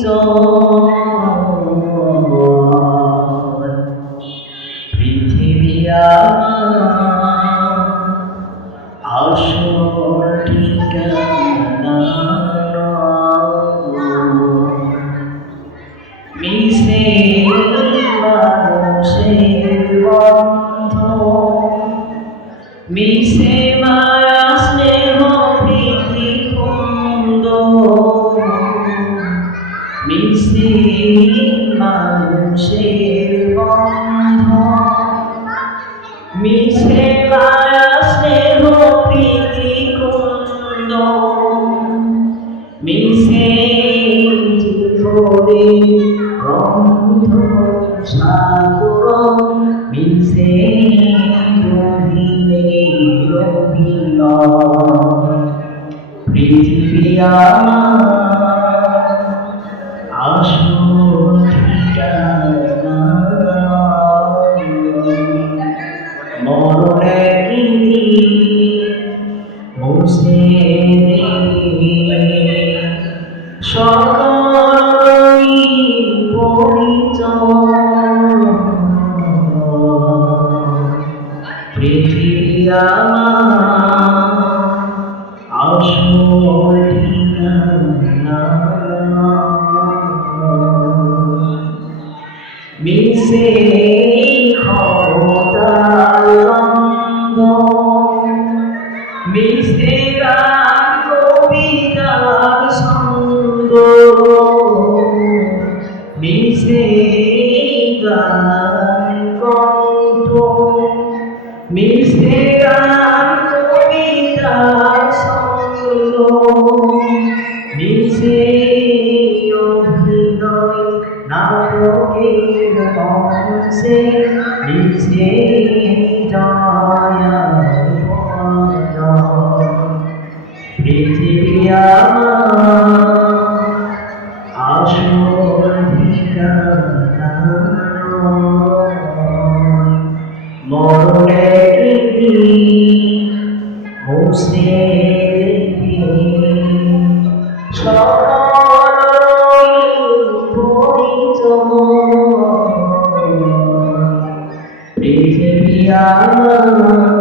পরিচয় আসল ঠিকানা মিশে মানুষের বন্ধ মিশে মায়া মিশে মানুষের বন্ধ মিশে মায়া স্নেহ প্রীতি কুন্দ মিশে জীবনে রন্ধ সাগর মিশে পৃথিবী মিশে ক্ষমতানন্দ মিশে কবিতার সঙ্গ মিশে গান কণ্ঠ মিশে মিশে দয়া পৃথিবী মরণে মুছে আমার